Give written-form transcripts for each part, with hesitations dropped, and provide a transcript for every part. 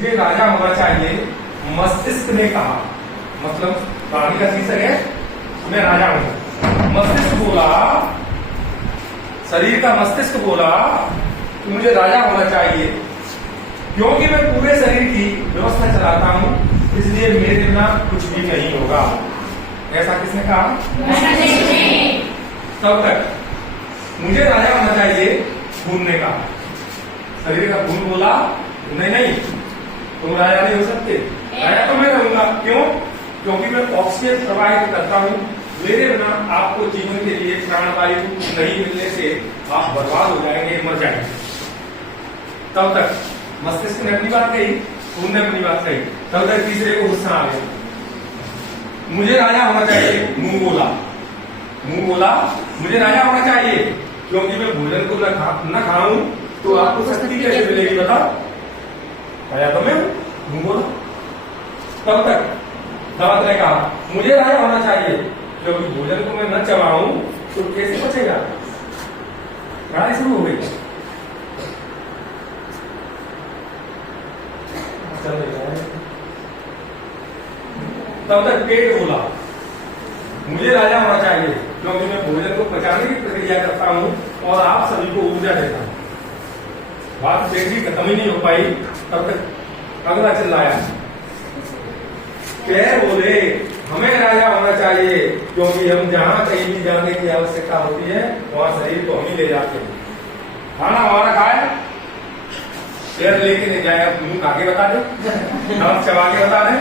मुझे राजा होना चाहिए, मस्तिष्क ने कहा, मतलब कहानी का शीर्षक है मैं राजा हूं। मस्तिष्क बोला, शरीर का मस्तिष्क बोला कि मुझे राजा होना चाहिए क्योंकि मैं पूरे शरीर की व्यवस्था चलाता हूं, इसलिए मेरे बिना कुछ भी नहीं होगा। ऐसा किसने कहा? तब तक मुझे राजा होना चाहिए, खून ने कहा, शरीर का खून बोला नहीं, तुम राजा नहीं हो सकते, राजा तो मैं रहूंगा। क्यों? क्योंकि मैं ऑक्सीजन प्रवाहित करता हूं, मेरे बिना आपको जीवन के लिए प्राणवायु नहीं मिलने से आप बर्बाद हो जाएंगे, मर जाएंगे। तब तक मस्तिष्क ने अपनी बात कही, खून ने अपनी बात कही, तब तक तीसरे को गुस्सा आ गया। मुझे राजा होना चाहिए, मुंह बोला मुझे राजा होना चाहिए क्योंकि मैं भोजन को न खाऊं तो आपको शक्ति कैसे मिलेगी बताओ? राजा तो मैं मुंह बोला। तब तक दांत ने कहा मुझे राजा होना चाहिए क्योंकि भोजन को मैं न चबाऊं तो कैसे बचेगा? लड़ाई शुरू हो गई। तब तक पेट बोला मुझे राजा होना चाहिए क्योंकि मैं भोजन को पचाने की प्रक्रिया करता हूं और आप सभी को ऊर्जा देता हूं। बात पेट की खत्म ही नहीं हो पाई, तब तक अगला चिल्लाया। पैर बोले हमें राजा होना चाहिए क्योंकि हम जहां कहीं भी जाने की आवश्यकता होती है वहां शरीर को हम ही ले जाते हैं। खाना हमारा खाए, पैर लेके नहीं जाए, मुंह खा के बता दे, नाक चबा के बता दे,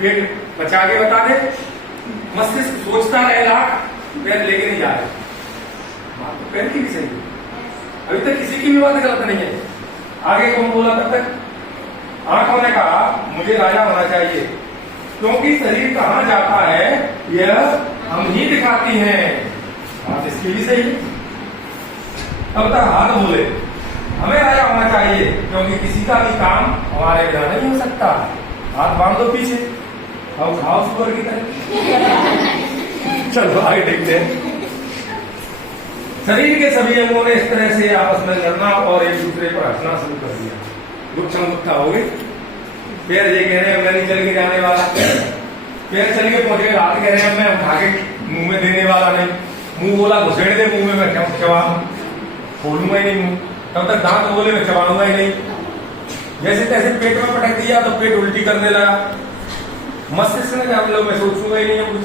पेट पचा के बता दे, मस्तिष्क सोचता रहेगा, पैर लेके नहीं जा रहे। तो पैर की भी सही है, अभी तक किसी की भी बात गलत नहीं है। आगे कौन बोला? तब तक आंखों ने कहा मुझे राजा होना चाहिए क्योंकि शरीर कहां जाता है यह हम ही दिखाती हैं। बात इसकी भी सही है। तब तक हाथ बोले हमें राजा होना चाहिए क्योंकि किसी का भी काम हमारे बिना नहीं हो सकता। हाथ बांध दो पीछे, अब खाओ सुअर की तरह। चलो आगे देखते हैं। शरीर के सभी अंगों ने इस तरह से आपस में लड़ना और एक दूसरे पर हंसना शुरू कर दिया। गुच्छा गुत्था हो गई। पैर ये कह रहे हैं मैं नहीं चल के जाने वाला, पैर चल के पहुंचे, हाथ कह रहे हैं मैं उठा के मुंह में देने वाला नहीं, मुंह बोला घुसेड़ दे मुंह में, मैं क्या चबा खोलूंगा ही नहीं मुंह। तब तक दांत बोले मैं चबाऊंगा ही नहीं। जैसे तैसे पेट में पटक दिया तो पेट उल्टी करने लगा। मस्तिष्क ने कहा मतलब मैं सोचूंगा ही नहीं, कुछ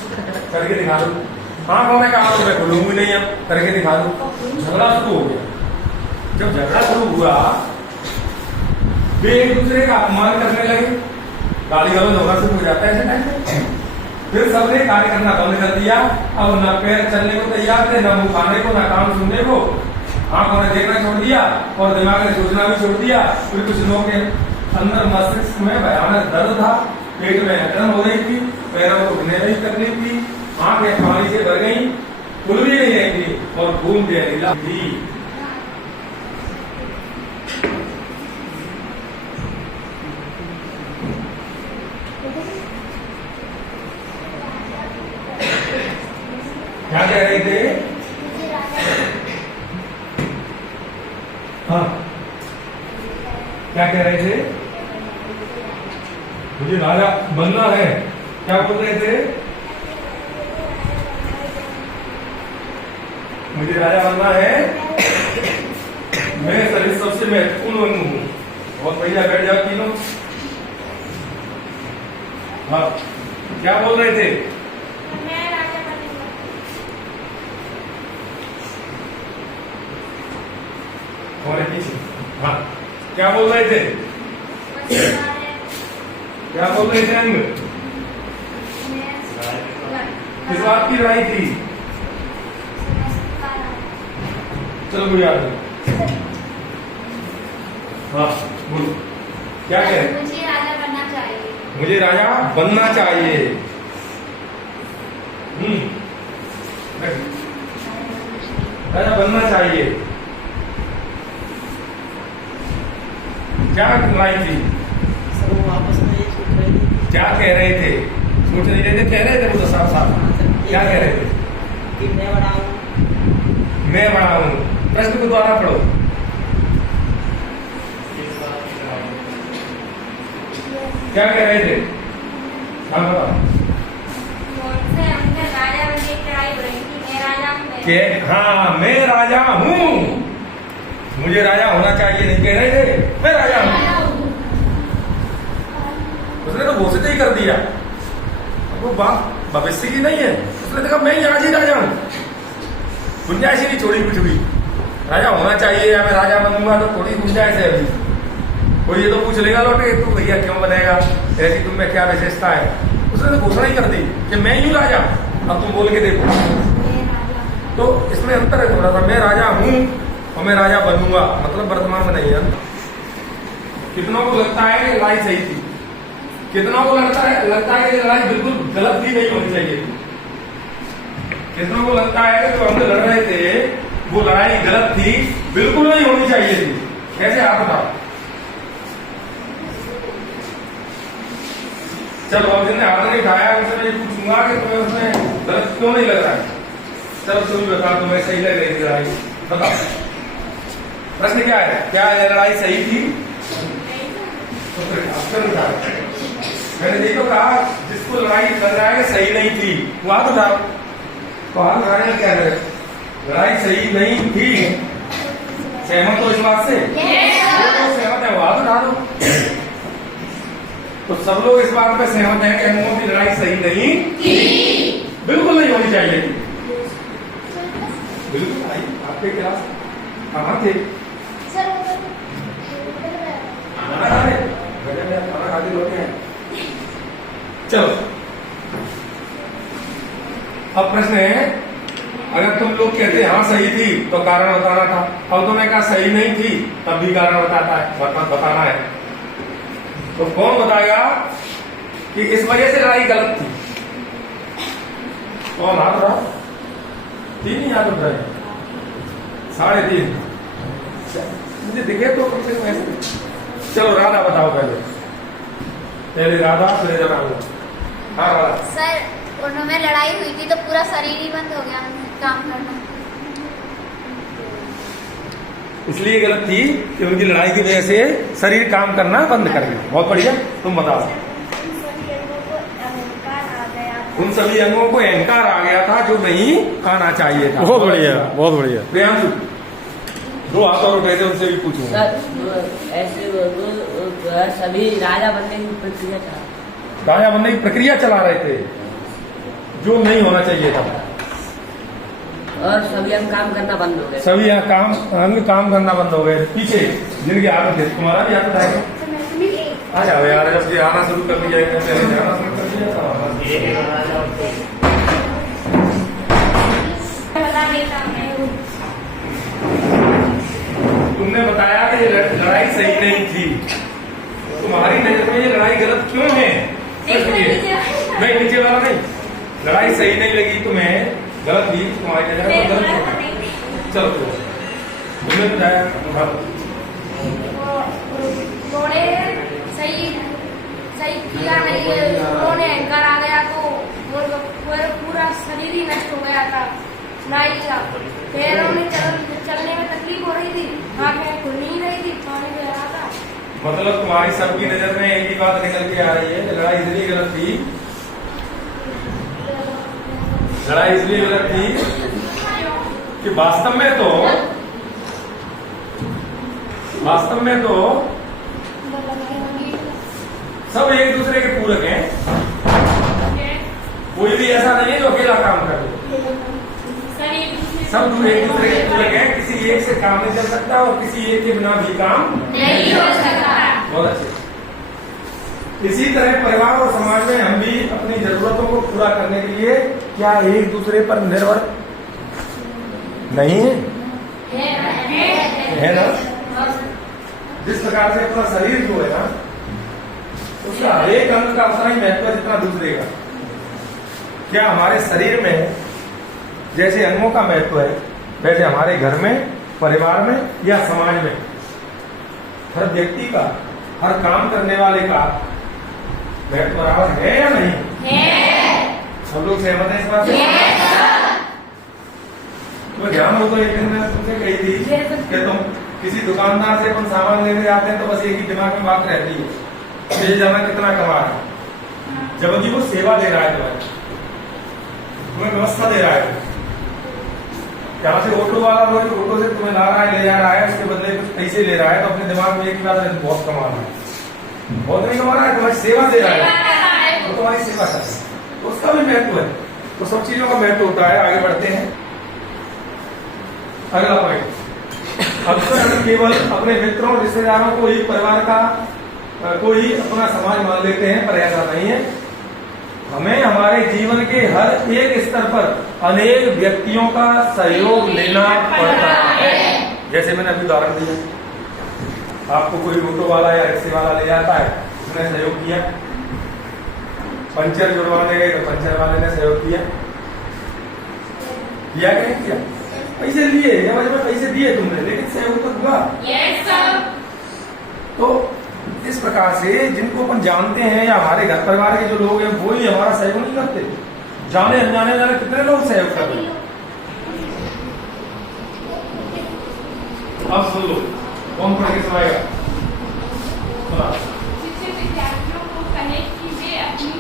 करके दिखा दो। आंखों ने कहा तो मैं खोलूंगी नहीं, अब करके दिखा दो। झगड़ा शुरू हो गया। जब झगड़ा शुरू हुआ वे एक दूसरे का अपमान करने लगे, गाली गलौज होना शुरू हो जाता है ऐसे टाइम में। फिर सबने कार्य करना बंद कर दिया। अब न पैर चलने को तैयार थे, न मुंह खाने को, न कान सुनने को। आंखों ने देखना छोड़ दिया और दिमाग ने सोचना भी छोड़ दिया। फिर कुछ लोगों के अंदर मस्तिष्क में भयानक दर्द था, पेट में अटन हो रही थी, पैरों को उठने नहीं करनी थी, आंखें पानी से भर गई, खुल भी नहीं रही थी और खून जहरीला थी। क्या कह रहे थे? हाँ क्या कह रहे थे? मुझे राजा बनना है। क्या बोल रहे थे? मुझे राजा बनना है, मैं शरीर सबसे महत्वपूर्ण अंग हूँ। बहुत बढ़िया, बैठ जाओ तीनों। हाँ क्या बोल रहे थे? हमारे पीछे। हाँ क्या बोल रहे थे? क्या बोल रहे थे अंग? किस बात की लड़ाई थी? चलो कोई याद नहीं। हाँ बोलो क्या कह रहे? मुझे राजा बनना चाहिए। मुझे राजा बनना चाहिए। राजा बनना चाहिए। क्या लड़ाई थी? सब वो आपस में ये सोच रहे थे। क्या कह रहे थे? सोच नहीं रहे थे, कह रहे थे वो तो साफ साफ। क्या कह रहे थे? कि मैं बड़ा हूँ। मैं बड़ा हूँ। प्रश्न को दोबारा पढ़ो। क्या कह रहे थे? हाँ बताओ। कि हाँ मैं राजा हूँ, मुझे राजा होना चाहिए, नहीं कह रहे थे मैं राजा हूँ। उसने तो घोषित ही कर दिया, वो बात भविष्य की नहीं है। उसने देखा मैं ही आज ही राजा हूँ, गुंजाइश ही नहीं छोड़ी कुछ भी। राजा होना चाहिए या मैं राजा बनूंगा तो थोड़ी गुंजाइश है अभी। कोई ये तो पूछ लेगा लौटे तू भैया क्यों बनेगा, ऐसी तुम में क्या विशेषता है। उसने तो घोषणा ही कर दी कि मैं ही राजा, अब तुम बोल के देखो। तो इसमें अंतर है थोड़ा सा, मैं राजा हूँ और मैं राजा बनूंगा, मतलब वर्तमान में नहीं है। कितनों को लगता है कि लड़ाई सही थी, कितनों को लगता है कि लड़ाई बिल्कुल गलत भी नहीं होनी चाहिए थी। कितनों को लगता है कि जो हम लड़ रहे थे वो लड़ाई गलत थी, बिल्कुल नहीं होनी चाहिए थी। कैसे आप बताओ? चलो अब जिसने हाथ नहीं उठाया उनसे मैं पूछूंगा कि तुम्हें उसमें गलत क्यों नहीं लग रहा है। चलो तुम बता, तुम्हें सही लग रही थी लड़ाई, बताओ प्रश्न क्या है? क्या है लड़ाई सही थी? तो फिर अक्सर उठा, मैंने यही तो कहा जिसको लड़ाई लग रहा है कि सही नहीं थी वो हाथ उठाओ। तो हाथ उठाने में क्या है? लड़ाई सही नहीं थी, सहमत हो इस बात से? तो सहमत है वो हाथ उठा दो। तो सब लोग इस बात पे सहमत हैं कि अनुभव की लड़ाई सही नहीं थी, बिल्कुल नहीं होनी चाहिए थी। बिल्कुल आई आपके क्लास कहाँ थे? खाना खा रहे, खाना खाते लोग हैं। चलो अब प्रश्न है, अगर तुम लोग कहते हाँ सही थी तो कारण बताना था, अब तुमने कहा सही नहीं थी तब भी कारण बताना है। तो कौन बताएगा कि इस वजह से लड़ाई गलत थी? कौन हाथ रहा? 3 ही हाथ उठ रहे, 3.5 मुझे दिखे तो कम से कम ऐसे। चलो राधा बताओ पहले राधा फिर जना हुआ। हाँ राधा। सर उनमें लड़ाई हुई थी तो पूरा शरीर ही बंद हो गया काम करना, इसलिए गलत थी कि उनकी लड़ाई की वजह से शरीर काम करना बंद कर गया। बहुत बढ़िया, तुम बताओ। उन सभी अंगों को अहंकार आ गया था जो नहीं आना चाहिए था। बहुत बढ़िया, बहुत बढ़िया। प्रियांशु 2 हाथ और उठे थे, उनसे भी पूछूंगा। ऐसे सभी राजा बनने की प्रक्रिया राजा बनने की प्रक्रिया चला रहे थे जो नहीं होना चाहिए था, और सभी अंग काम करना बंद हो गए। सभी अंग काम करना बंद हो गए। पीछे जिनके हाथ थे, तुम्हारा भी हाथ उठाएगा। आ जाओ यार, जब ये आना शुरू कर दिया जाना शुरू कर दिया। तुमने बताया कि ये लड़ाई सही नहीं थी, तुम्हारी नजर में ये लड़ाई गलत क्यों है? नहीं नीचे वाला नहीं, लड़ाई सही नहीं लगी तुम्हें, गलत थी तुम्हारी नजर में, गलत। चलो तुमने बताया सही किया नहीं, उन्होंने अहंकार आ गया तो पूरा शरीर ही नष्ट हो गया था, नाई का पैरों में चलने में तकलीफ हो रही थी, आंखें खुल नहीं रही थी, पानी बह रहा था। मतलब तुम्हारी सबकी नजर में एक ही बात निकल के आ रही है, लड़ाई इसलिए गलत थी, लड़ाई इसलिए गलत थी कि वास्तव में तो सब एक दूसरे के पूरक हैं। कोई भी ऐसा नहीं है जो अकेला काम करे, सब एक दूसरे के पूरक हैं। किसी एक से काम नहीं चल सकता और किसी एक के बिना भी काम नहीं हो सकता। बहुत अच्छे। इसी तरह परिवार और समाज में हम भी अपनी जरूरतों को पूरा करने के लिए क्या एक दूसरे पर निर्भर नहीं है ना? जिस प्रकार से अपना शरीर जो है ना, उसका हर एक अंग का उतना ही महत्व है जितना दूसरे का। क्या हमारे शरीर में जैसे अंगों का महत्व है, वैसे हमारे घर में, परिवार में या समाज में हर व्यक्ति का, हर काम करने वाले का महत्व बराबर है या नहीं है? सब लोग सहमत है इस बात से? तो ध्यान हो तो एक दिन मैंने तुमसे कही थी कि तुम किसी दुकानदार से अपन सामान लेने जाते हैं तो बस एक ही दिमाग में बात रहती है ये जाना कितना कमा रहा है, जबकि वो सेवा दे रहा है तुम्हें व्यवस्था दे रहा है। यहाँ से ऑटो वाला रोज ऑटो से तुम्हें ला रहा है, ले जा रहा है, उसके बदले कुछ पैसे ले रहा है, तो अपने दिमाग में एक ही बात है, बहुत कमा रहा है। बहुत नहीं कमा रहा है, तुम्हारी सेवा दे रहा है, वो तुम्हारी सेवा कर रहा है, तो उसका भी महत्व है। तो सब चीजों का महत्व होता है। आगे बढ़ते हैं। अगला पॉइंट, अक्सर हम केवल अपने मित्रों रिश्तेदारों को ही परिवार का को ही अपना समाज मान लेते हैं, पर ऐसा नहीं है। हमें हमारे जीवन के हर एक स्तर पर अनेक व्यक्तियों का सहयोग लेना पड़ता है। जैसे मैंने अभी उदाहरण दिया, आपको कोई ऑटो वाला या रिक्शे वाला ले जाता है, उसने सहयोग किया। पंचर जुड़वाने गए तो पंचर वाले ने सहयोग किया कि नहीं किया? पैसे लिए, एवज में पैसे दिए तुमने, लेकिन सहयोग तो हुआ। Yes sir. तो इस प्रकार से जिनको अपन जानते हैं या हमारे घर परिवार के जो लोग हैं वो ही हमारा सहयोग नहीं करते, जाने अनजाने जाने कितने लोग सहयोग करते हैं। अब सुन लो, कौन पढ़ के सुनाएगा? शिक्षक विद्यार्थियों को कहे कि वे अपनी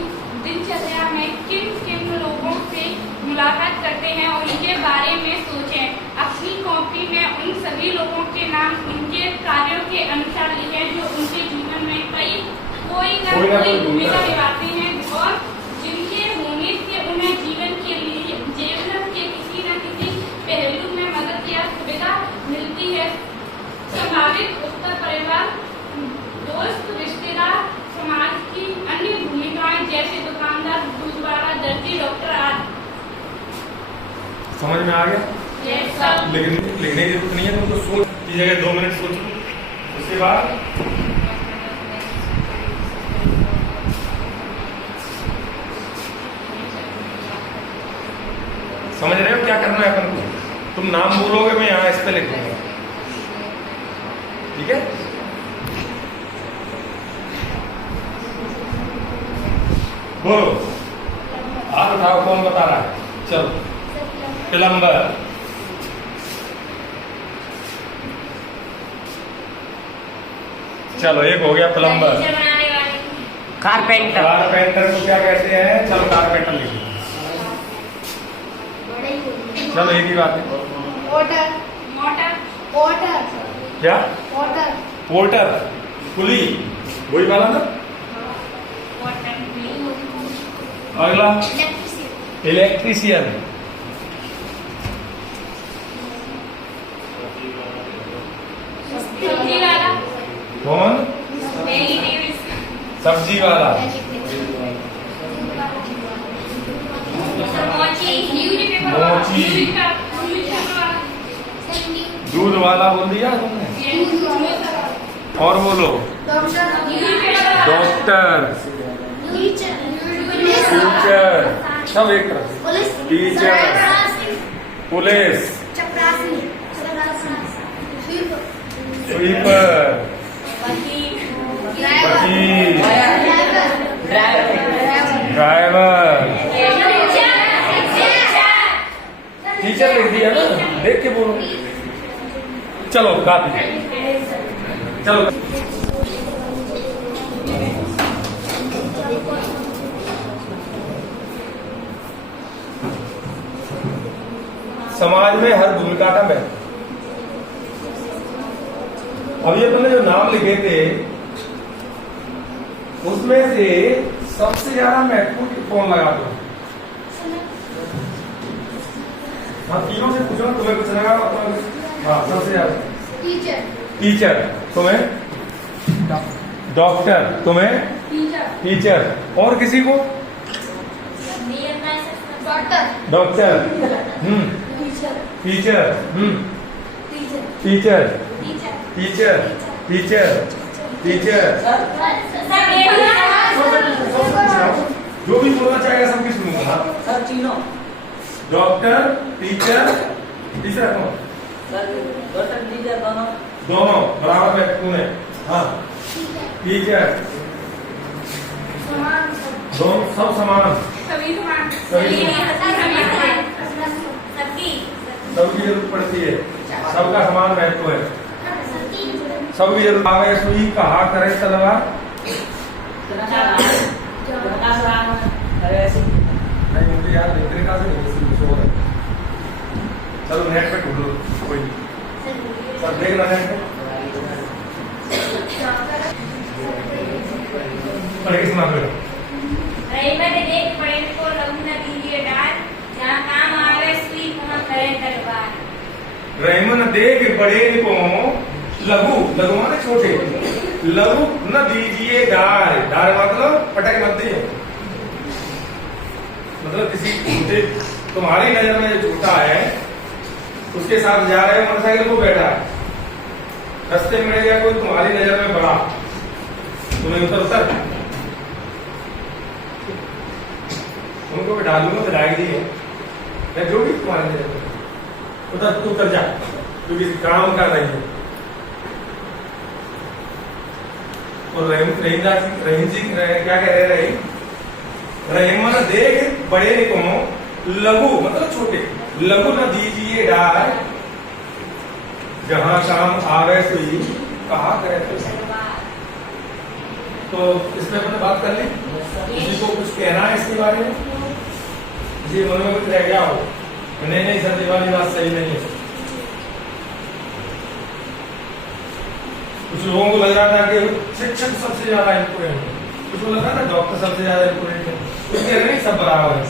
दिनचर्या में किन किन लोगों से मुलाकात करते हैं और उनके बारे में सोचें। अपनी कॉपी में उन सभी लोगों के नाम उनके कार्यों के अनुसार लिखें जो उनके जीवन में कोई न कोई भूमिका निभाते हैं और जिनके होने से उन्हें जीवन के किसी न किसी पहलू में मदद या सुविधा मिलती है। संभावित उत्तर परिवार, दोस्त, रिश्तेदार, समाज की अन्य भूमिकाएं जैसे दुकानदार, दूधवाला, दर्जी, डॉक्टर आदि। समझ में आ गया? Yes sir. लेकिन लिखने की जरूरत नहीं है, तुमको सोच की जगह 2 मिनट सोचो, उसके बाद समझ रहे हो क्या करना है अपन को? तुम नाम बोलोगे, मैं यहाँ इस पे लिख दूंगा, ठीक है? बोलो, हाथ उठाओ, कौन बता रहा है? चलो, प्लम्बर, चलो एक हो गया प्लम्बर। कारपेंटर। कारपेंटर को क्या कहते हैं? चलो कारपेंटर लिखो। चलो एक ही बात है। मोटर, पोर्टर, क्या? पोर्टर, पोर्टर, कुली, वही वाला ना। अगला इलेक्ट्रीशियन, सब्जी वाला, कौन? सब्जी वाला, मोची, दूध वाला बोल दिया तुमने। और बोलो, डॉक्टर, टीचर, सब एक तरह से। टीचर, पुलिस, स्वीपर, वकील, ड्राइवर। टीचर लिख दिया ना, देख के बोलो। चलो काफी, चलो समाज में हर भूमिका का महत्व। अभी अपन ने जो नाम लिखे थे उसमें से सबसे ज्यादा महत्वपूर्ण कौन लगा दो? हाँ, तीनों से पूछो, तुम्हें कुछ लगा? हाँ, सबसे ज्यादा टीचर, तुम्हें डॉक्टर, तुम्हें टीचर, और किसी को? Doctor, teacher, teacher, teacher, teacher, teacher. जो भी बोलना चाहेगा सबकी सुनूंगा। सर तीनों, डॉक्टर, टीचर, तीसरा कौन? डॉक्टर टीचर दोनों बराबर में तूने। हाँ, टीचर, दोनों सब समान, सभी समान, सबकी सबकी जरूरत पड़ती है, सबका समान महत्व है, सबकी जरूरत। आगे सुई कहा करे तलवार, अरे ऐसे नहीं मुझे यार तरीका से नहीं कुछ और है। चलो नेट पे ढूंढो कोई सर देखना नेट पे पढ़ के सुना फिर रहीमत देख पड़े को लघु न दीजिए डाल जहाँ काम आवे सुई वहाँ करे तलवार। रहीमन देख बड़े को लघु लघु माने छोटे लघु न दीजिए दार दार मतलब पटक मत दिए मतलब किसी छोटे तुम्हारी नजर में जो छोटा है उसके साथ जा रहे हो मोटरसाइकिल को बैठा है रास्ते में मिल गया कोई तुम्हारी नजर में बड़ा तुम्हें उतर उनको भी डालूंगा तो डाल दी है या जो भी तुम्हारे नजर में उतर जा क्योंकि काम कर रही है। और रहीम जी क्या कह रहे रहीमन देख बड़े को लघु मतलब छोटे लघु न दीजिए डार जहां शाम आवे सुई कहा करे तो इसमें अपने बात कर ली किसी को कुछ कहना है इसके बारे में जी मन में कुछ रह गया हो नहीं सर ये वाली बात सही नहीं है। कुछ लोगों को लग रहा था कि शिक्षक सबसे ज्यादा इम्पोर्टेंट है कुछ को लग रहा था डॉक्टर सबसे ज्यादा इम्पोर्टेंट है कुछ कह रहे नहीं सब बराबर है।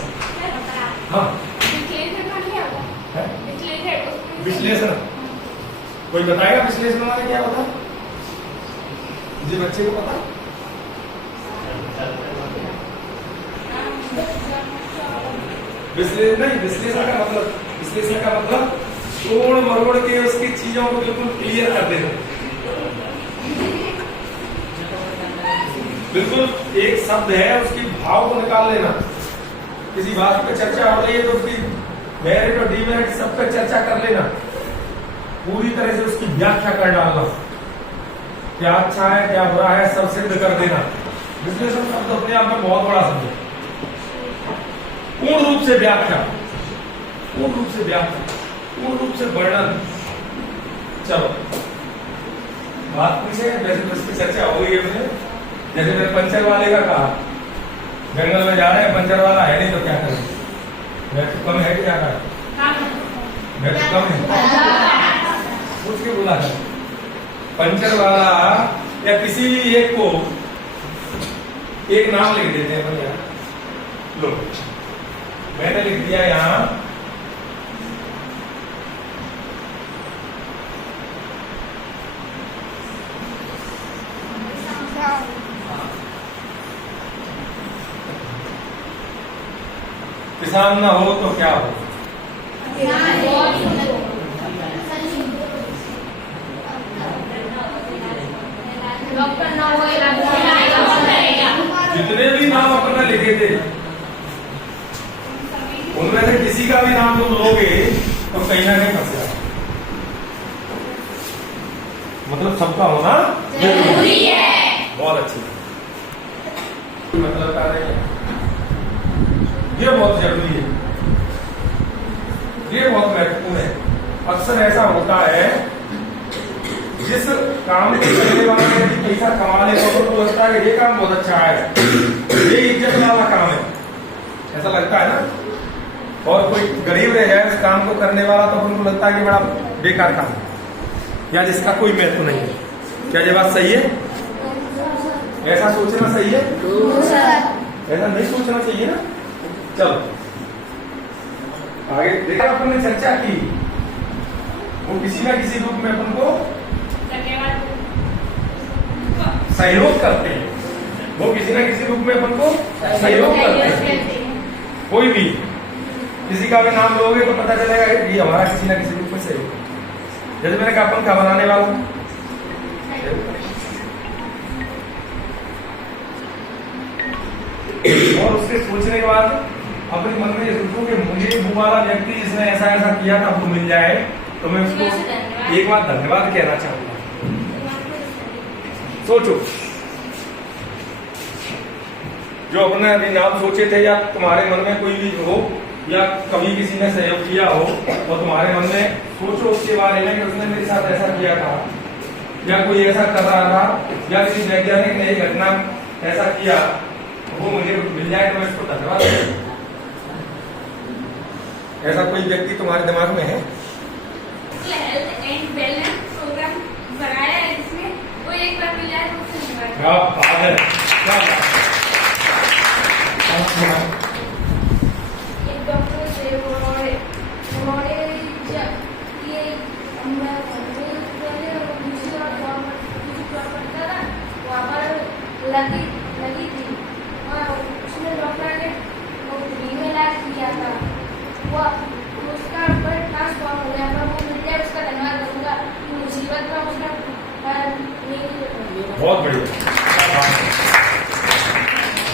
हाँ विश्लेषण कोई बताएगा विश्लेषण वाले क्या होता जी बच्चे को पता विश्लेषण का मतलब तोड़ मरोड़ के उसकी चीजों को बिल्कुल क्लियर कर देना बिल्कुल एक शब्द है उसकी भाव को निकाल लेना किसी बात पे चर्चा हो रही है तो उसकी मेरिट और डीमेरिट सब पे चर्चा कर लेना पूरी तरह से उसकी व्याख्या कर डालना क्या अच्छा है क्या बुरा है सब सिद्ध कर देना। विश्लेषण शब्द अपने आप में बहुत बड़ा शब्द है पूर्ण रूप से व्याख्या पूर्ण रूप से वर्णन। चलो बात पूछे वैसे तो इसकी चर्चा हो गई है जैसे मैंने पंचर वाले का कहा जंगल में जा रहे हैं पंचर वाला है नहीं तो क्या करें बैठ कम है क्या करें बैठ कम है पूछ के बोला है पंचर वाला या किसी भी एक को एक नाम लिख देते हैं भैया लो मैंने लिख दिया यहां किसान ना हो तो क्या हो डॉक्टर ना हो जितने भी नाम अपने लिखे थे उनमें से किसी का भी नाम तुम लोगे तो कहीं ना कहीं फंस जाओ मतलब सबका होना जरूरी है। बहुत अच्छी मतलब कर रहे हैं ये बहुत जरूरी है ये बहुत महत्वपूर्ण है। अक्सर ऐसा होता है जिस काम को करने वाले यदि पैसा कमा ले तो उनको लगता है कि ये काम बहुत अच्छा है ये इज्जत वाला काम है ऐसा लगता है ना और कोई गरीब रह जाए उस काम को करने वाला तो उनको लगता है कि बड़ा बेकार काम है या जिसका कोई महत्व नहीं है। क्या ये बात सही है? ऐसा सोचना सही है? ऐसा नहीं सोचना चाहिए ना। चलो आगे देखा अपन ने चर्चा की वो किसी ना किसी रूप में अपन को सहयोग करते हैं वो किसी ना किसी रूप में अपन को सहयोग करते हैं। कोई भी किसी का भी नाम लोगे तो पता चलेगा कि ये हमारा किसी ना किसी रूप में सहयोग है। जैसे मैंने कहा अपन क्या बनाने वाला और उसके सोचने के बाद अपने मन में ये सोचूं कि मुझे वो वाला व्यक्ति जिसने ऐसा ऐसा किया था वो मिल जाए तो मैं उसको एक बार धन्यवाद कहना चाहूंगा। सोचो जो अपने अभी नाम सोचे थे या तुम्हारे मन में कोई भी हो या कभी किसी ने सहयोग किया हो और तुम्हारे मन में सोचो उसके बारे में कि उसने मेरे साथ ऐसा किया था या कोई ऐसा कर रहा था या किसी वैज्ञानिक ने घटना ऐसा किया वो मुझे मिल जाए तो मैं इसको धन्यवाद दूं। ऐसा कोई व्यक्ति तुम्हारे दिमाग में है? हेल्थ एंड वेलनेस प्रोग्राम बनाया है जिसमें वो एक बार मिल जाए तो उससे धन्यवाद। क्या बात है, क्या बात है। एक डॉक्टर थे, उन्होंने जब ये मैं दूसरी बार पढ़ता था वहाँ पर लगी थी और उसमें डॉक्टर ने वो फ्री में इलाज किया था। वो उसका पर ट्रांसफॉर्म हो गया था, वो मिल जाए उसका धन्यवाद करूँगा। मुसीबत में उसका नहीं। बहुत बढ़िया।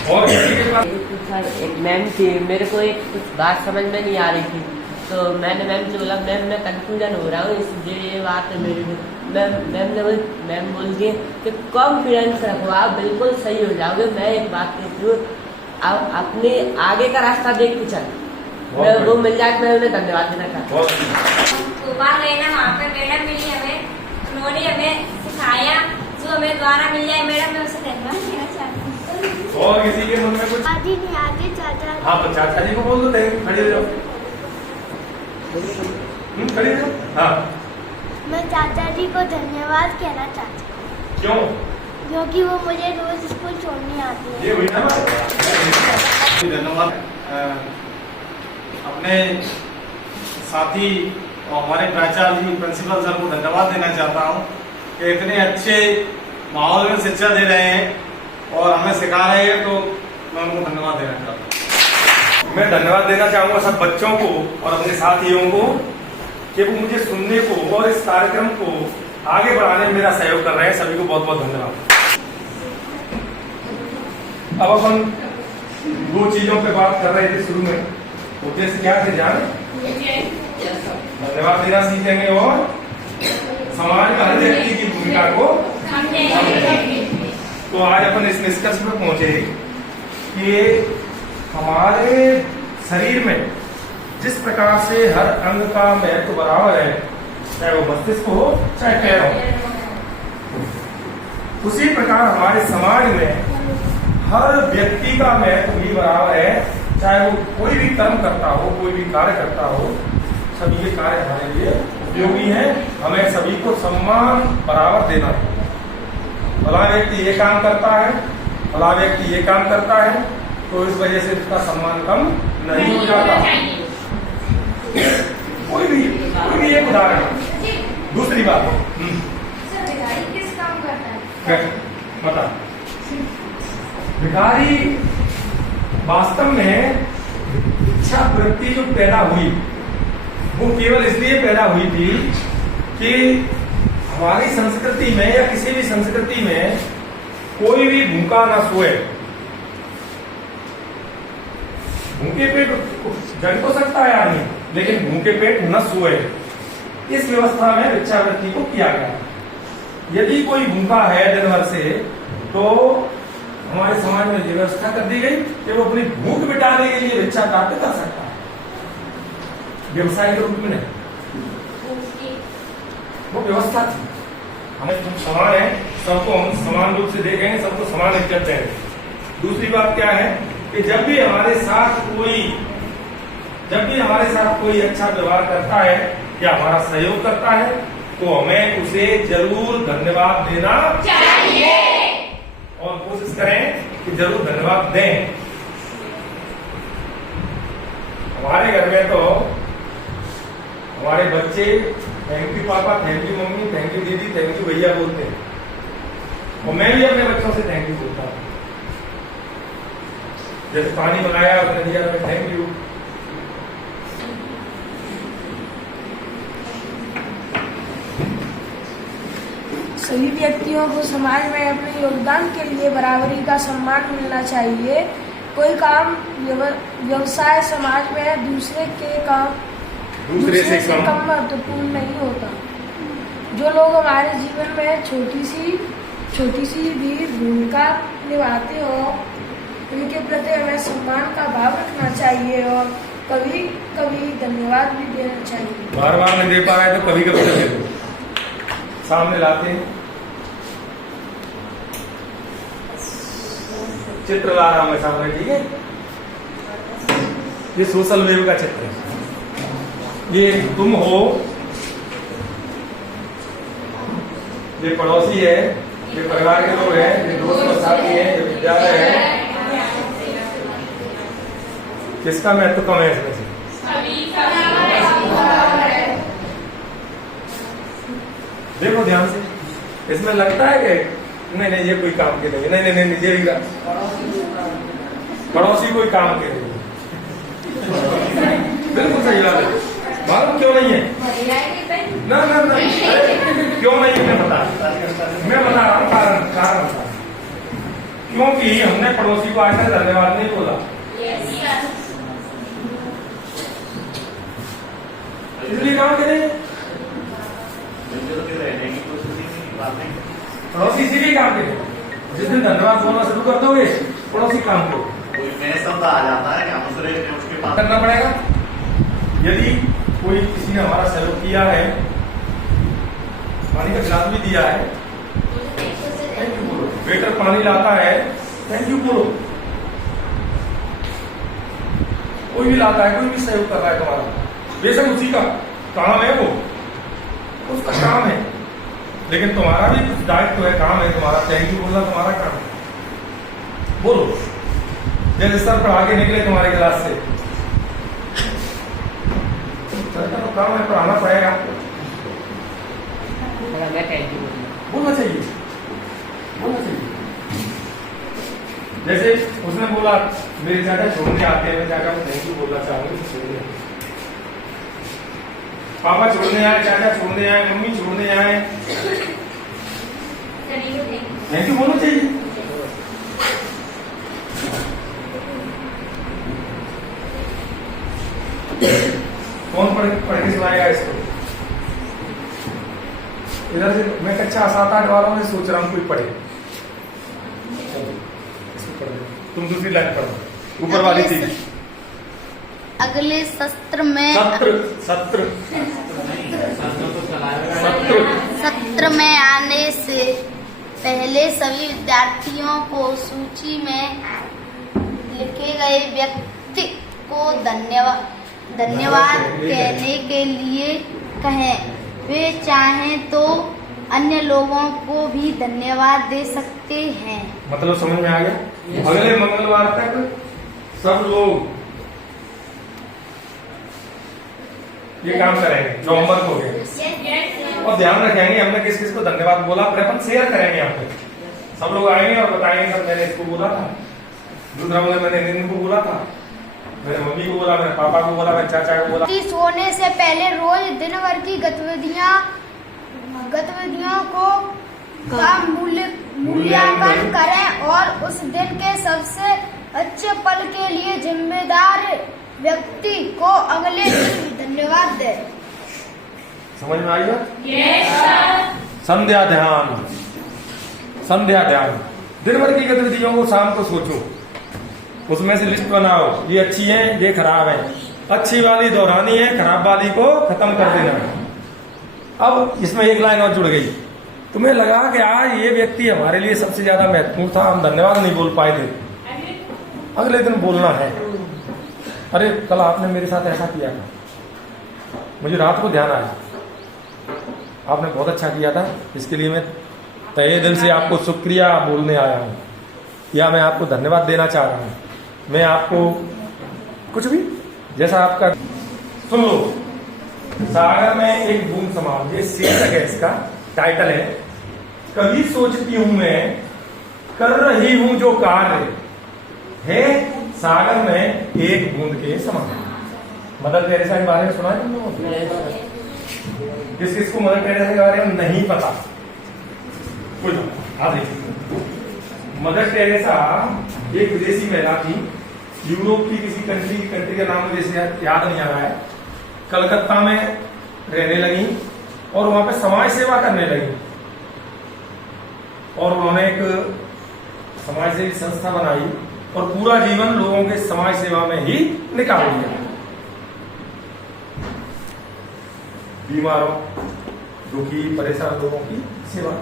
और किसी के पास एक मैम थी, मेरे को एक कुछ बात समझ में नहीं आ रही थी, तो मैंने मैम से बोला मैम मैं कंफ्यूजन हो रहा हूँ इसलिए ये बात है मेरी। मैम बोलती कि कॉन्फिडेंस रखो, आप बिल्कुल सही हो जाओगे। मैं एक बात कहती हूँ, आप अपने आगे का रास्ता देख के चल, वो मिल जाए। मैं उन्हें धन्यवाद देना चाहता हूँ। गोपाल गए ना, वहाँ पे मैडम मिली हमें, उन्होंने हमें सिखाया जो हमें द्वारा मिल जाए। मैडम मैं उसे धन्यवाद देना चाहती हूँ। और किसी के मन में कुछ? आदि नहीं आगे चाचा। हाँ तो चाचा जी को बोल दो, खड़े हो जाओ। खड़े हो जाओ। हाँ मैं चाचा जी को धन्यवाद कहना चाहती हूँ। क्यों? क्योंकि वो मुझे रोज स्कूल छोड़ने आते हैं। ये हुई ना बात। धन्यवाद अपने साथी और हमारे प्राचार्य जी प्रिंसिपल सर को धन्यवाद देना चाहता हूँ कि इतने अच्छे माहौल में शिक्षा दे रहे हैं और हमें सिखा रहे हैं, तो मैं उनको धन्यवाद देना चाहता हूँ। मैं धन्यवाद देना चाहूंगा सब बच्चों को और अपने साथियों को कि वो मुझे सुनने को और इस कार्यक्रम को आगे बढ़ाने में मेरा सहयोग कर रहे हैं। सभी को बहुत बहुत धन्यवाद। अब अपन दो चीजों पे बात कर रहे थे शुरू में, उद्देश्य क्या थे जाने? धन्यवाद देना सीखेंगे और समाज में हर व्यक्ति की भूमिका को समझेंगे। तो आज अपन इस निष्कर्ष पर पहुंचे कि हमारे शरीर में जिस प्रकार से हर अंग का महत्व बराबर है, चाहे वो मस्तिष्क हो चाहे पैर हो, उसी प्रकार हमारे समाज में हर व्यक्ति का महत्व भी बराबर है। चाहे वो कोई भी कर्म करता हो, कोई भी कार्य करता हो, सभी ये कार्य हमारे लिए उपयोगी है। हमें सभी को सम्मान बराबर देना है। भला व्यक्ति ये काम करता है, भला व्यक्ति ये काम करता है, तो इस वजह से उसका सम्मान कम नहीं हो जाता। कोई भी एक उदाहरण। दूसरी बात भिखारी किस काम करता है? बता। भिखारी वास्तव में इच्छा वृत्ति जो पैदा हुई वो केवल इसलिए पैदा हुई थी कि हमारी संस्कृति में या किसी भी संस्कृति में कोई भी भूखा न सोए। भूखे पेट जग तो सकता है आदमी, लेकिन भूखे पेट न सोए, इस व्यवस्था में भिक्षावृत्ति को किया गया। यदि कोई भूखा है दिन भर से, तो हमारे समाज में व्यवस्था कर दी गई कि वो अपनी भूख मिटाने के लिए भिक्षा प्राप्त कर सकता है, व्यवसाय के रूप में नहीं। वो व्यवस्था थी। हमें सब समान है, सबको हम समान रूप से देखेंगे, सबको समान इज्जत देंगे। दूसरी बात क्या है कि जब भी हमारे साथ कोई अच्छा व्यवहार करता है या हमारा सहयोग करता है, तो हमें उसे जरूर धन्यवाद देना चाहिए और कोशिश करें कि जरूर धन्यवाद दें। हमारे घर में तो हमारे बच्चे थैंक यू पापा, thank you mummy, thank you दीदी, थैंक यू भैया बोलते हैं, और मैं भी अपने बच्चों से थैंक यू बोलता हूँ। जैसे पानी मंगाया उसने दिया, मैं थैंक यू। सभी व्यक्तियों को समाज में अपने योगदान के लिए बराबरी का सम्मान मिलना चाहिए। कोई काम व्यवसाय समाज में दूसरे से कम महत्वपूर्ण नहीं होता। जो लोग हमारे जीवन में छोटी सी भी भूमिका निभाते हो, उनके प्रति हमें सम्मान का भाव रखना चाहिए और कभी कभी धन्यवाद भी देना चाहिए। बार बार नहीं दे पा रहे तो कभी कभी दे दो, सामने लाते हैं। चित्र ला रहा हूं मैं सामने, ठीक है। ये सोशल वेव का चित्र है। ये तुम हो, ये पड़ोसी है, ये परिवार के लोग हैं, ये दोस्त और साथी हैं, ये विद्यालय है। किसका महत्व कम है इसमें से? देखो ध्यान से, इसमें लगता है कि नहीं नहीं ये कोई काम के नहीं, नहीं नहीं नहीं ये भी पड़ोसी कोई काम के नहीं। बिल्कुल सही बात है। मालूम क्यों नहीं है? ना ना ना, क्यों नहीं है मैं बता रहा हूँ, कारण बता रहा हूँ। क्योंकि हमने पड़ोसी को आज तक धन्यवाद नहीं बोला। इसलिए काम के नहीं, पड़ोसी इसीलिए काम के नहीं। जिस दिन धन्यवाद बोलना शुरू कर दोगे पड़ोसी काम को शब्द आ जाता है उसके पास करना पड़ेगा। यदि कोई किसी ने हमारा सहयोग किया है, पानी का गिलास भी दिया है, थैंक यू बोलो। वेटर पानी लाता है, थैंक यू बोलो। कोई भी लाता है, कोई भी सहयोग कर रहा है तुम्हारा, बेशक उसी का काम है, वो उसका काम है, लेकिन तुम्हारा भी कुछ दायित्व है, काम है तुम्हारा। थैंक यू बोलना तुम्हारा काम है, बोलो। जैसे सर पर आगे निकले तुम्हारे क्लास से, सर का तो काम है, पढ़ाना पड़ेगा, बोलना चाहिए, बोलना चाहिए। जैसे उसने बोला मेरे चाचा छोड़ने आते हैं, मैं चाचा को थैंक यू बोलना चाहूंगी। पापा छोड़ने आए, चाचा छोड़ने आए, मम्मी छोड़ने आए, थैंक यू बोलना चाहिए। कौन पढ़ के सुनाएगा इसको? इधर से मैं कक्षा 7-8 वालों में सोच रहा हूँ कोई पढ़े। तुम दूसरी लाइन पढ़ो, ऊपर वाली थी। अगले सत्र में सत्र में आने से पहले सभी विद्यार्थियों को सूची में लिखे गए व्यक्ति को धन्यवाद कहने के लिए कहें। वे चाहें तो अन्य लोगों को भी धन्यवाद दे सकते हैं। मतलब समझ में आ गया? अगले मंगलवार तक सब लोग ये काम करेंगे जो होमवर्क हो गया, और ध्यान रखेंगे हमने किस किस को धन्यवाद बोला, फिर अपन शेयर करेंगे यहाँ पे। सब लोग आएंगे और बताएंगे सर मैंने इसको बोला था, दूसरा मैंने इनको बोला था, मेरे मम्मी को बोला, मेरे पापा को बोला, मेरे चाचा को बोला। सोने से पहले रोज दिन भर की गतिविधियों को का मूल्यांकन करें और उस दिन के सबसे अच्छे पल के लिए जिम्मेदार व्यक्ति को अगले दिन धन्यवाद दें। समझ में आई बात? संध्या ध्यान, संध्या ध्यान। दिन भर की गतिविधियों को शाम को सोचो, उसमें से लिस्ट बनाओ, ये अच्छी है, ये खराब है, अच्छी वाली दोहरानी है, खराब वाली को खत्म कर देना है। अब इसमें एक लाइन और जुड़ गई, तुम्हें लगा कि आज ये व्यक्ति हमारे लिए सबसे ज्यादा महत्वपूर्ण था, हम धन्यवाद नहीं बोल पाए थे, अगले दिन बोलना है। अरे कल आपने मेरे साथ ऐसा किया था, मुझे रात को ध्यान आया, आपने बहुत अच्छा किया था, इसके लिए मैं तहे दिल से आपको शुक्रिया बोलने आया हूँ, या मैं आपको धन्यवाद देना चाह रहा हूँ। मैं आपको कुछ भी जैसा आपका सुन लो। सागर में एक बूंद समान, ये शीर्षक है, इसका टाइटल है, कभी सोचती हूं मैं कर रही हूं जो कार्य है सागर में एक बूंद के समान। मदर टेरेसा के बारे में सुना है तुम लोगों को? किस किस को मदर टेरेसा के बारे में नहीं पता? कोई हाँ देखिए, मदर टेरेसा एक विदेशी महिला थी, यूरोप की किसी कंट्री का नाम मुझे याद नहीं आ रहा है। कलकत्ता में रहने लगी और वहां पे समाज सेवा करने लगी, और उन्होंने एक समाज सेवी संस्था बनाई और पूरा जीवन लोगों के समाज सेवा में ही निकाल दिया। बीमारों, दुखी, परेशान लोगों की सेवा।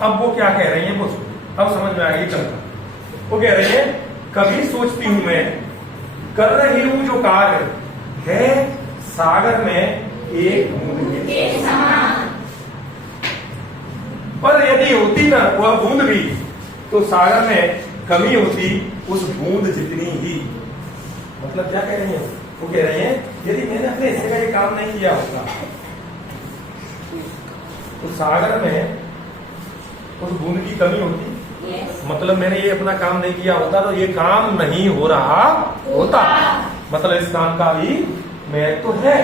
अब वो क्या कह रही है वो अब समझ में आएगी। चलता वो कह रही है कभी सोचती हूं मैं कर रही हूं जो कार्य है सागर में एक बूंद के समान, पर यदि होती ना वह बूंद भी तो सागर में कमी होती उस बूंद जितनी ही। मतलब क्या कह रही है वो कह रही है यदि मैंने अपने हिस्से का ये काम नहीं किया होता तो सागर में उस बूंद की कमी होती। मतलब मैंने ये अपना काम नहीं किया होता तो ये काम नहीं हो रहा होता। मतलब इस काम का भी महत्व तो है,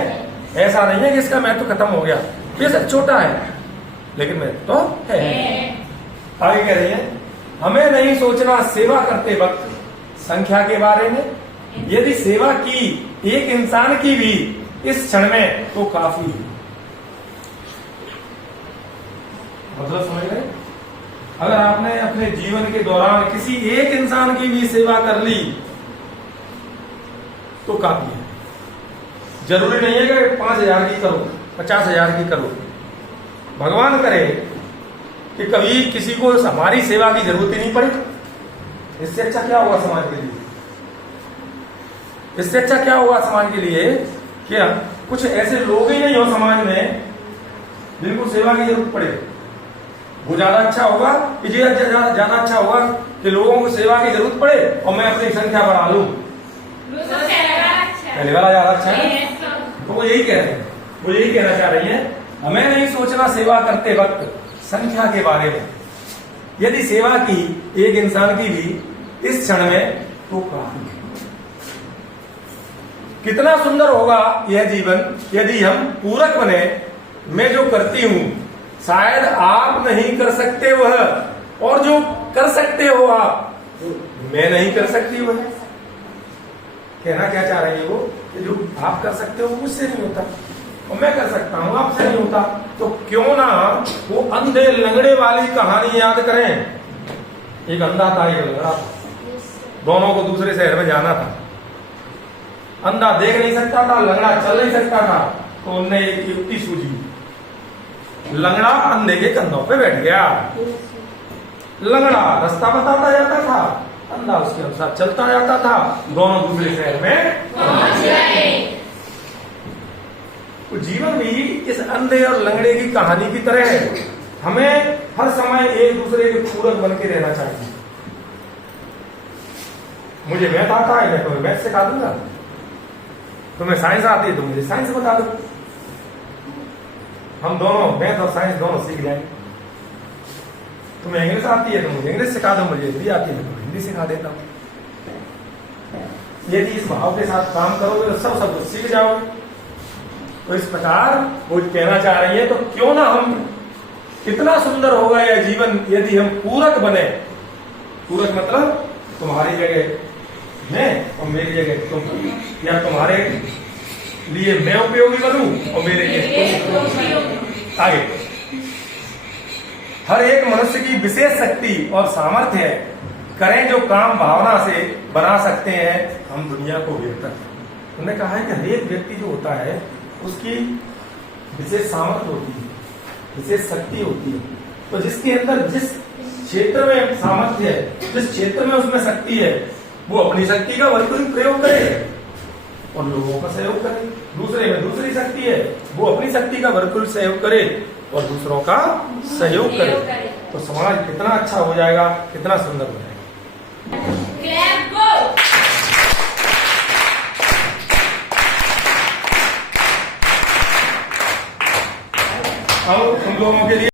ऐसा नहीं है कि इसका महत्व तो खत्म हो गया, ये सब छोटा है लेकिन महत्व तो है। आगे कह रही है हमें नहीं सोचना सेवा करते वक्त संख्या के बारे में, यदि सेवा की एक इंसान की भी इस क्षण में तो काफी है। मतलब समझ गए, अगर आपने अपने जीवन के दौरान किसी एक इंसान की भी सेवा कर ली तो काफी है। जरूरी नहीं है कि 5,000 की करो, 50,000 की करो। भगवान करे कि कभी किसी को हमारी सेवा की जरूरत ही नहीं पड़े, इससे अच्छा क्या होगा समाज के लिए? इससे अच्छा क्या होगा समाज के लिए कि कुछ ऐसे लोग ही नहीं हो समाज में जिनको सेवा की जरूरत पड़े। वो ज्यादा अच्छा होगा कि ज्यादा अच्छा होगा कि लोगों को सेवा की जरूरत पड़े और मैं अपनी संख्या बढ़ा लूं। पहले वाला ज्यादा अच्छा है। तो वो यही कह रहे हैं, वो यही कहना चाह रही है हमें नहीं सोचना सेवा करते वक्त संख्या के बारे में, यदि सेवा की एक इंसान की भी इस क्षण में तो काफी है। कितना सुंदर होगा यह जीवन यदि हम पूरक बने। मैं जो करती हूं शायद आप नहीं कर सकते वह, और जो कर सकते हो आप मैं नहीं कर सकती वह। कहना क्या चाह रही है वो कि जो आप कर सकते हो मुझसे नहीं होता और मैं कर सकता हूं आपसे नहीं होता। तो क्यों ना वो अंधे लंगड़े वाली कहानी याद करें। एक अंधा था एक लंगड़ा था, दोनों को दूसरे शहर में जाना था। अंधा देख नहीं सकता था, लंगड़ा चल नहीं सकता था, तो उनने एक युक्ति सूझी। लंगड़ा अंधे के कंधों पे बैठ गया। लंगड़ा रास्ता बताता जाता था, अंधा उसके अनुसार चलता जाता था, दोनों दूसरे शहर में पहुंच गए। तो जीवन भी इस अंधे और लंगड़े की कहानी की तरह है। हमें हर समय एक दूसरे के पूरक बन के रहना चाहिए। मुझे मैथ आता है, मैं तुम्हें मैथ सिखा दूंगा। तुम्हें साइंस आती है तो मुझे साइंस बता दो। हम दोनों मैथ और साइंस दोनों सीख जाएंगे। तुम्हें इंग्लिश आती है तो मुझे इंग्लिश सिखा दो, मुझे हिंदी आती है तो हिंदी सिखा देता हूं। यदि इस भाव के साथ काम करोगे तो सब कुछ सीख जाओगे। तो इस प्रकार वो कहना चाह रही है तो क्यों ना हम, कितना सुंदर होगा यह जीवन यदि हम पूरक बने। पूरक मतलब तुम्हारी जगह मैं और मेरी जगह तुम, या तुम्हारे लिए मैं उपयोगी बनूं और मेरे लिए तुम। आगे हर एक मनुष्य की विशेष शक्ति और सामर्थ्य है, करें जो काम भावना से बना सकते हैं हम दुनिया को बेहतर। उन्होंने कहा है कि हर एक व्यक्ति जो होता है उसकी विशेष सामर्थ्य होती है, विशेष शक्ति होती है। तो जिसके अंदर जिस क्षेत्र में सामर्थ्य है, जिस क्षेत्र में उसमें शक्ति है, वो अपनी शक्ति का भरपूर प्रयोग करे और लोगों का सहयोग करे। दूसरे में दूसरी शक्ति है, वो अपनी शक्ति का भरपूर सहयोग करे और दूसरों का सहयोग करे। तो समाज कितना अच्छा हो जाएगा, कितना सुंदर हो जाएगा। अब तुम लोगों के लिए